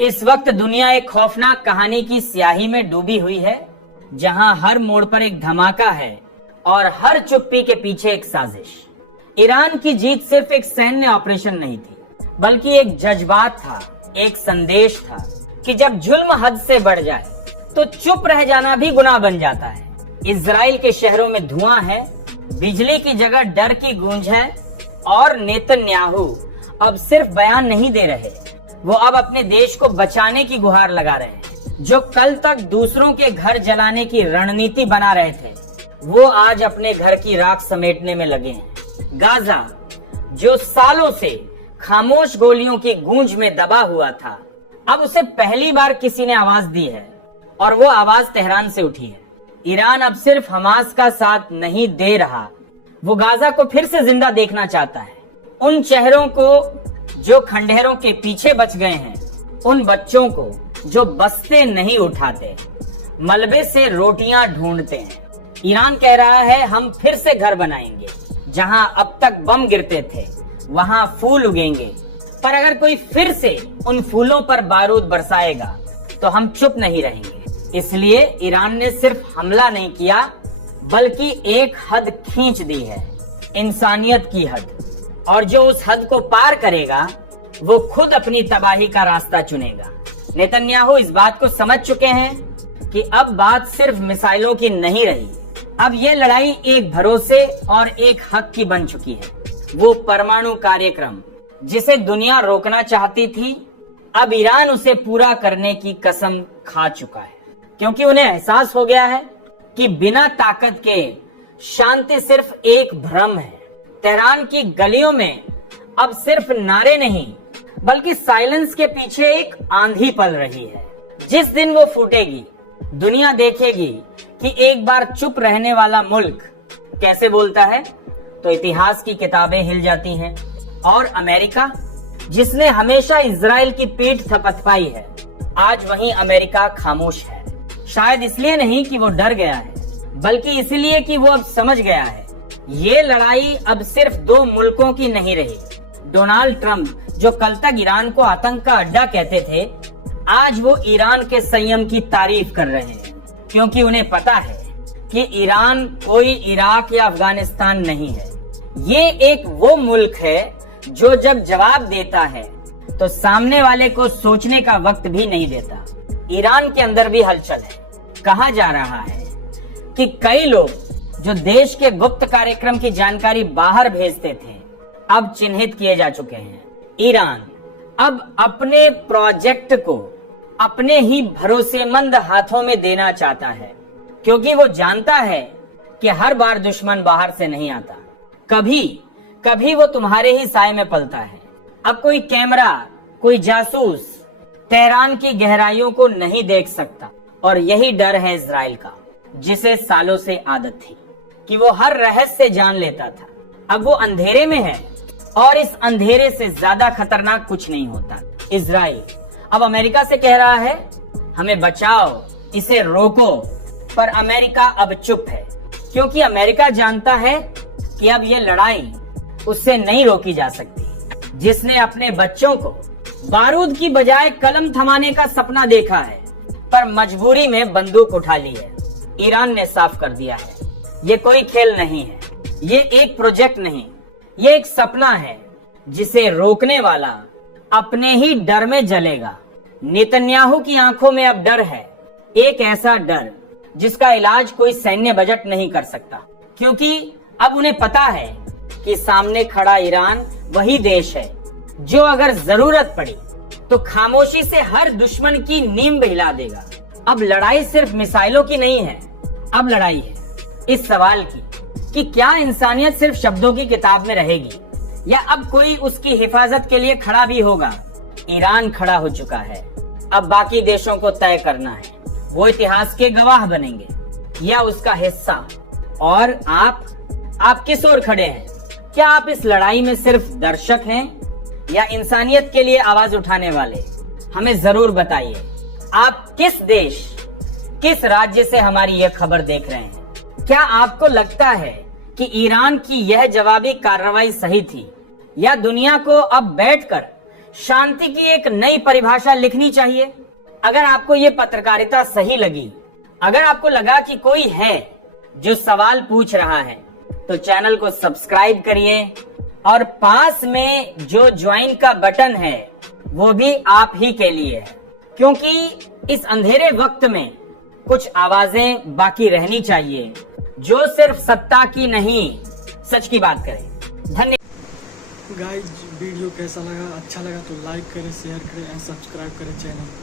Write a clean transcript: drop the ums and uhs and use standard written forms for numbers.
इस वक्त दुनिया एक खौफनाक कहानी की स्याही में डूबी हुई है, जहां हर मोड़ पर एक धमाका है और हर चुप्पी के पीछे एक साजिश। ईरान की जीत सिर्फ एक सैन्य ऑपरेशन नहीं थी, बल्कि एक जज्बात था, एक संदेश था कि जब जुल्म हद से बढ़ जाए तो चुप रह जाना भी गुनाह बन जाता है। इजराइल के शहरों में धुआं है, बिजली की जगह डर की गूंज है और नेतन्याहू अब सिर्फ बयान नहीं दे रहे, वो अब अपने देश को बचाने की गुहार लगा रहे हैं। जो कल तक दूसरों के घर जलाने की रणनीति बना रहे थे, वो आज अपने घर की राख समेटने में लगे हैं। गाजा, जो सालों से खामोश गोलियों की गूंज में दबा हुआ था, अब उसे पहली बार किसी ने आवाज दी है और वो आवाज तेहरान से उठी है। ईरान अब सिर्फ हमास का साथ नहीं दे रहा, वो गाजा को फिर से जिंदा देखना चाहता है। उन चेहरों को जो खंडहरों के पीछे बच गए हैं, उन बच्चों को जो बस्ते नहीं उठाते, मलबे से रोटियां ढूंढते हैं। ईरान कह रहा है, हम फिर से घर बनाएंगे। जहां अब तक बम गिरते थे, वहां फूल उगेंगे। पर अगर कोई फिर से उन फूलों पर बारूद बरसाएगा तो हम चुप नहीं रहेंगे। इसलिए ईरान ने सिर्फ हमला नहीं किया, बल्कि एक हद खींच दी है, इंसानियत की हद। और जो उस हद को पार करेगा, वो खुद अपनी तबाही का रास्ता चुनेगा। नेतन्याहू इस बात को समझ चुके हैं कि अब बात सिर्फ मिसाइलों की नहीं रही, अब ये लड़ाई एक भरोसे और एक हक की बन चुकी है। वो परमाणु कार्यक्रम जिसे दुनिया रोकना चाहती थी, अब ईरान उसे पूरा करने की कसम खा चुका है, क्योंकि उन्हें एहसास हो गया है कि बिना ताकत के शांति सिर्फ एक भ्रम है। तेहरान की गलियों में अब सिर्फ नारे नहीं, बल्कि साइलेंस के पीछे एक आंधी पल रही है। जिस दिन वो फूटेगी, दुनिया देखेगी कि एक बार चुप रहने वाला मुल्क कैसे बोलता है, तो इतिहास की किताबें हिल जाती हैं। और अमेरिका, जिसने हमेशा इजराइल की पीठ थपथपाई है, आज वहीं अमेरिका खामोश है। शायद इसलिए नहीं कि वो डर गया है, बल्कि इसलिए कि वो अब समझ गया है, ये लड़ाई अब सिर्फ दो मुल्कों की नहीं रही। डोनाल्ड ट्रंप, जो कल तक ईरान को आतंक का अड्डा कहते थे, आज वो ईरान के संयम की तारीफ कर रहे हैं, क्योंकि उन्हें पता है कि ईरान कोई इराक या अफगानिस्तान नहीं है। ये एक वो मुल्क है जो जब जवाब देता है तो सामने वाले को सोचने का वक्त भी नहीं देता। ईरान के अंदर भी हलचल है। कहा जा रहा है कि कई लोग जो देश के गुप्त कार्यक्रम की जानकारी बाहर भेजते थे, अब चिन्हित किए जा चुके हैं। ईरान अब अपने प्रोजेक्ट को अपने ही भरोसेमंद हाथों में देना चाहता है, क्योंकि वो जानता है कि हर बार दुश्मन बाहर से नहीं आता, कभी कभी वो तुम्हारे ही साए में पलता है। अब कोई कैमरा, कोई जासूस तेहरान की गहराइयों को नहीं देख सकता, और यही डर है इजराइल का, जिसे सालों से आदत थी कि वो हर रहस्य जान लेता था। अब वो अंधेरे में है, और इस अंधेरे से ज्यादा खतरनाक कुछ नहीं होता। इजराइल अब अमेरिका से कह रहा है, हमें बचाओ, इसे रोको। पर अमेरिका अब चुप है, क्योंकि अमेरिका जानता है कि अब ये लड़ाई उससे नहीं रोकी जा सकती। जिसने अपने बच्चों को बारूद की बजाय कलम थमाने का सपना देखा है, पर मजबूरी में बंदूक उठा ली है, ईरान ने साफ कर दिया है, ये कोई खेल नहीं है, ये एक प्रोजेक्ट नहीं, ये एक सपना है जिसे रोकने वाला अपने ही डर में जलेगा। नेतन्याहू की आंखों में अब डर है, एक ऐसा डर जिसका इलाज कोई सैन्य बजट नहीं कर सकता, क्योंकि अब उन्हें पता है कि सामने खड़ा ईरान वही देश है जो अगर जरूरत पड़ी तो खामोशी से हर दुश्मन की नींव हिला देगा। अब लड़ाई सिर्फ मिसाइलों की नहीं है, अब लड़ाई है इस सवाल की कि क्या इंसानियत सिर्फ शब्दों की किताब में रहेगी, या अब कोई उसकी हिफाजत के लिए खड़ा भी होगा। ईरान खड़ा हो चुका है, अब बाकी देशों को तय करना है, वो इतिहास के गवाह बनेंगे या उसका हिस्सा। और आप किस ओर खड़े हैं? क्या आप इस लड़ाई में सिर्फ दर्शक हैं या इंसानियत के लिए आवाज उठाने वाले? हमें जरूर बताइए। आप किस देश, किस राज्य से हमारी यह खबर देख रहे हैं? क्या आपको लगता है कि ईरान की यह जवाबी कार्रवाई सही थी, या दुनिया को अब बैठकर शांति की एक नई परिभाषा लिखनी चाहिए। अगर आपको ये पत्रकारिता सही लगी, अगर आपको लगा कि कोई है जो सवाल पूछ रहा है, तो चैनल को सब्सक्राइब करिए और पास में जो ज्वाइन का बटन है वो भी आप ही के लिए है, क्योंकि इस अंधेरे वक्त में कुछ आवाजें बाकी रहनी चाहिए जो सिर्फ सत्ता की नहीं, सच की बात करें। धन्यवाद। गाइस, वीडियो कैसा लगा? अच्छा लगा तो लाइक करें, शेयर करें एंड सब्सक्राइब करें चैनल।